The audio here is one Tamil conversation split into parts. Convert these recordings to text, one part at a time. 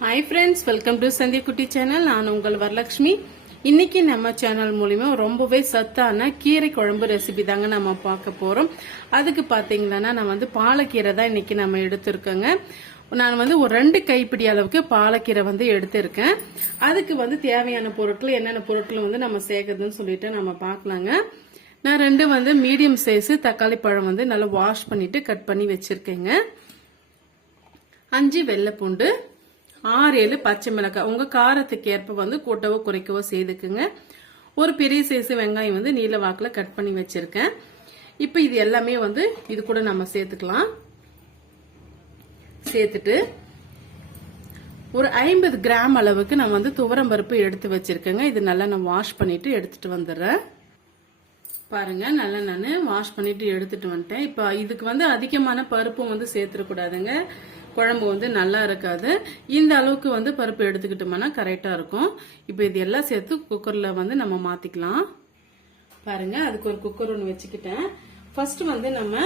हाय फ्रेंड्स वेलकम टू संध्या कुटी चैनल நான் உங்கள் வரலட்சுமி இன்னைக்கு நம்ம சேனல் மூலமா ரொம்பவே சத்தான கீரை குழம்பு ரெசிபி தாங்க நம்ம பார்க்க போறோம் அதுக்கு பாத்தீங்கன்னா நான் வந்து பாலக்கீரை தான் இன்னைக்கு நம்ம எடுத்துர்க்கங்க நான் வந்து ஒரு 2 கைப்பிடி அளவுக்கு பாலக்கீரை வந்து எடுத்துர்க்கேன் அதுக்கு வந்து தேவையான பொருட்கள் என்னென்ன பொருட்கள் வந்து நம்ம சேர்க்கிறதுன்னு சொல்லிட்டு நம்ம பார்க்கலாங்க நான் 2 வந்து மீடியம் சைஸ் தக்காளி பழம் வந்து நல்லா வாஷ் பண்ணிட்டு கட் பண்ணி வச்சிருக்கேங்க 5 வெள்ளை பூண்டு 6-7 பச்சை மிளகாய் உங்க காரத்துக்கு ஏற்ப வந்து கூட்டவோ குறைக்கவோ செய்துக்குங்க ஒரு பெரிய சைஸ் வெங்காயம் வந்து நீல வாக்குல கட் பண்ணி வச்சிருக்கேன் இப்போ இது எல்லாமே வந்து இது கூட நம்ம சேர்த்துக்கலாம் சேர்த்துட்டு ஒரு 50 கிராம் அளவுக்கு நான் வந்து துவரம் பருப்பு எடுத்து வச்சிருக்கேங்க இது நல்லா நான் வாஷ் பண்ணிட்டு எடுத்துட்டு வந்துடுறேன் பாருங்க நல்லா நான் வாஷ் பண்ணிட்டு எடுத்துட்டு வந்துட்டேன் இப்போ இதுக்கு வந்து அதிகமான பருப்பு வந்து சேர்த்துடக்கூடாதுங்க குழம்பு வந்து நல்லா இருக்காது இந்த அளவுக்கு வந்து பருப்பு எடுத்துக்கிட்டோம்னா கரெக்டா இருக்கும் இப்போ இது எல்லாம் சேர்த்து குக்கர்ல வந்து நம்ம மாத்திக்கலாம் பாருங்க அதுக்கு ஒரு குக்கர் ஒன்று வச்சுக்கிட்டேன் ஃபர்ஸ்ட் வந்து நம்ம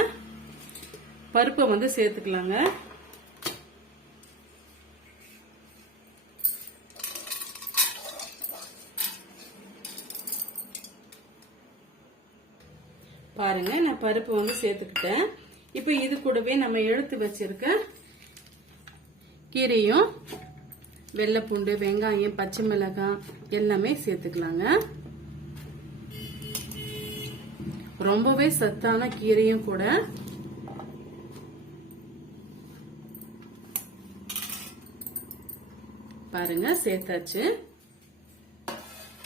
பருப்பை வந்து சேர்த்துக்கலாங்க பாருங்க நான் பருப்பு வந்து சேர்த்துக்கிட்டேன் இப்போ இது கூடவே நம்ம எடுத்து வச்சிருக்க கீரையும் வெள்ளை பூண்டு வெங்காயம் பச்சை மிளகாய் எல்லாமே சேர்த்துக்கலாங்க ரொம்பவே சத்தான கீரையும் கூட பாருங்க சேர்த்தாச்சு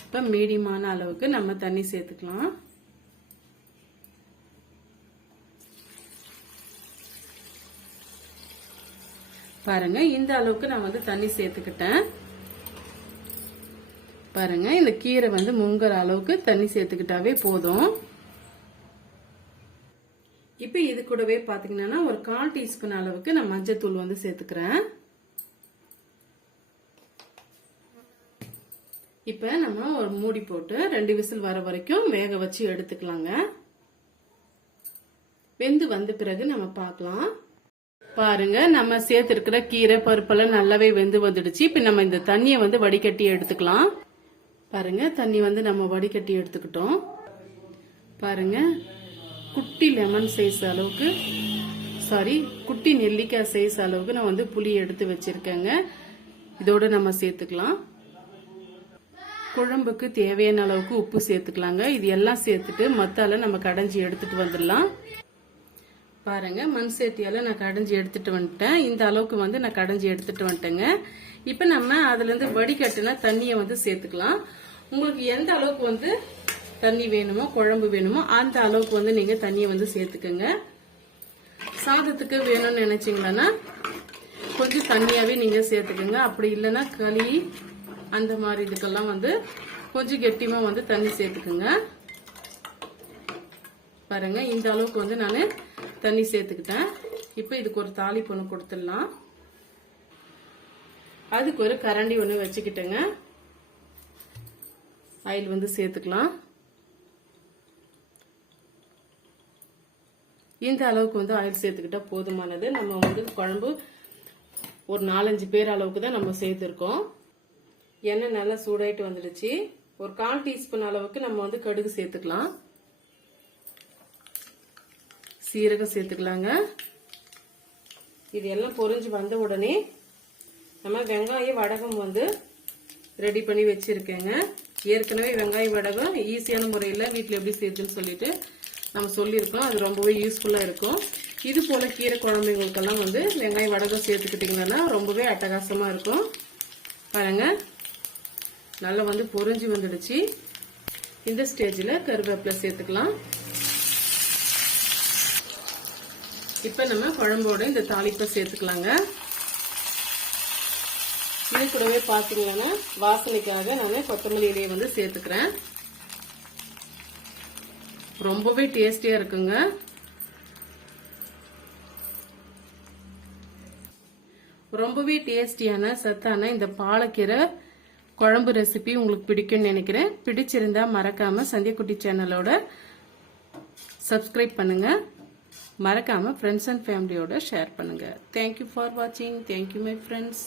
இப்ப மீடியமான அளவுக்கு நம்ம தண்ணி சேர்த்துக்கலாம் பாருங்க இந்த அளவுக்கு நான் வந்து தண்ணி சேர்த்துக்கிட்டேன் பாருங்க இந்த கீரை வந்து முங்குற அளவுக்கு தண்ணி சேர்த்துக்கிட்டாவே போதும் இப்ப இது கூடவே பாத்தீங்கன்னா ஒரு 1/4 டீஸ்பூன் அளவுக்கு நான் மஞ்சள் வந்து சேர்த்துக்கிறேன் இப்ப நம்ம ஒரு மூடி போட்டு 2 விசில் வர வரைக்கும் வேக வச்சு எடுத்துக்கலாங்க வெந்து வந்த பிறகு நம்ம பார்க்கலாம் பாருங்க நம்ம சேர்த்திருக்கிற கீரை பருப்பெல்லாம் நல்லாவே வெந்து வந்துடுச்சு இப்ப நம்ம இந்த தண்ணியை வந்து வடிகட்டி எடுத்துக்கலாம் பாருங்க தண்ணி வந்து நம்ம வடிகட்டி எடுத்துக்கிட்டோம் பாருங்க குட்டி லெமன் சைஸ் அளவுக்கு குட்டி நெல்லிக்காய் சைஸ் அளவுக்கு நான் வந்து புளி எடுத்து வச்சிருக்கேங்க இதோட நம்ம சேர்த்துக்கலாம் குழம்புக்கு தேவையான அளவுக்கு உப்பு சேர்த்துக்கலாங்க இது எல்லாம் சேர்த்துட்டு மத்தால நம்ம கடைஞ்சி எடுத்துட்டு வந்துடலாம் பாருங்க மண் சேட்டியால நான் கடைஞ்சி எடுத்துட்டு வந்துட்டேன் இந்த அளவுக்கு வந்து நான் கடைஞ்சி எடுத்துட்டு வந்துட்டேங்க இப்ப நம்ம அதுல இருந்து வடிகட்டின தண்ணியை வந்து சேர்த்துக்கலாம் உங்களுக்கு எந்த அளவுக்கு வந்து தண்ணி வேணுமோ குழம்பு வேணுமோ அந்த அளவுக்கு வந்து நீங்க தண்ணியை வந்து சேர்த்துக்கங்க சாதத்துக்கு வேணும்னு நினைச்சீங்கன்னா கொஞ்சம் தண்ணியாவே நீங்க சேர்த்துக்கங்க அப்படி இல்லைன்னா களி அந்த மாதிரி இதுக்கெல்லாம் வந்து கொஞ்சம் கெட்டிமா வந்து தண்ணி சேர்த்துக்குங்க பாருங்க இந்த அளவுக்கு வந்து நான் தண்ணி சேர்த்துக்கிட்டேன் இப்ப இதுக்கு ஒரு தாளிப்பு ஒன்று கொடுத்துடலாம் அதுக்கு ஒரு கரண்டி ஒன்று வச்சுக்கிட்டேங்க ஆயில் வந்து சேர்த்துக்கலாம் இந்த அளவுக்கு வந்து ஆயில் சேர்த்துக்கிட்டா போதுமானது நம்ம வந்து குழம்பு ஒரு 4-5 பேர் அளவுக்கு தான் நம்ம சேர்த்துருக்கோம் எண்ணெய் நல்லா சூடாயிட்டு வந்துடுச்சு ஒரு 1/4 டீஸ்பூன் அளவுக்கு நம்ம வந்து கடுகு சேர்த்துக்கலாம் சீரகம் சேர்த்துக்கலாங்க இது எல்லாம் பொரிஞ்சு வந்த உடனே நம்ம வெங்காய வடகம் வந்து ரெடி பண்ணி வச்சிருக்கேங்க ஏற்கனவே வெங்காய வடகம் ஈஸியான முறையில் வீட்டில் எப்படி செய்யுதுன்னு சொல்லிட்டு நம்ம சொல்லியிருக்கோம் அது ரொம்பவே யூஸ்ஃபுல்லா இருக்கும் இது போல கீரை குழம்புகளுக்கெல்லாம் வந்து வெங்காய வடகம் சேர்த்துக்கிட்டீங்கன்னா ரொம்பவே அட்டகாசமா இருக்கும் பாருங்க நல்லா வந்து பொரிஞ்சு வந்துடுச்சு இந்த ஸ்டேஜில் கருவேப்பிலை சேர்த்துக்கலாம் இப்ப நம்ம குழம்போட இந்த தாளிப்பை சேர்த்துக்கலாங்க இது கூடவே பாத்தீங்கன்னா வாசனைக்காக நான் கொத்தமல்லி இலையை வந்து சேர்த்துக்கிறேன் ரொம்பவே டேஸ்டியா இருக்குங்க ரொம்பவே டேஸ்டியான சத்தான இந்த பாலக்கீரை குழம்பு ரெசிபி உங்களுக்கு பிடிக்கும்னு நினைக்கிறேன் பிடிச்சிருந்தா மறக்காம சந்தியா குட்டி சேனலோட சப்ஸ்கிரைப் பண்ணுங்க மறக்காம ஃப்ரெண்ட்ஸ் அண்ட் ஃபேமிலியோட ஷேர் பண்ணுங்க. Thank you for watching. Thank you my friends.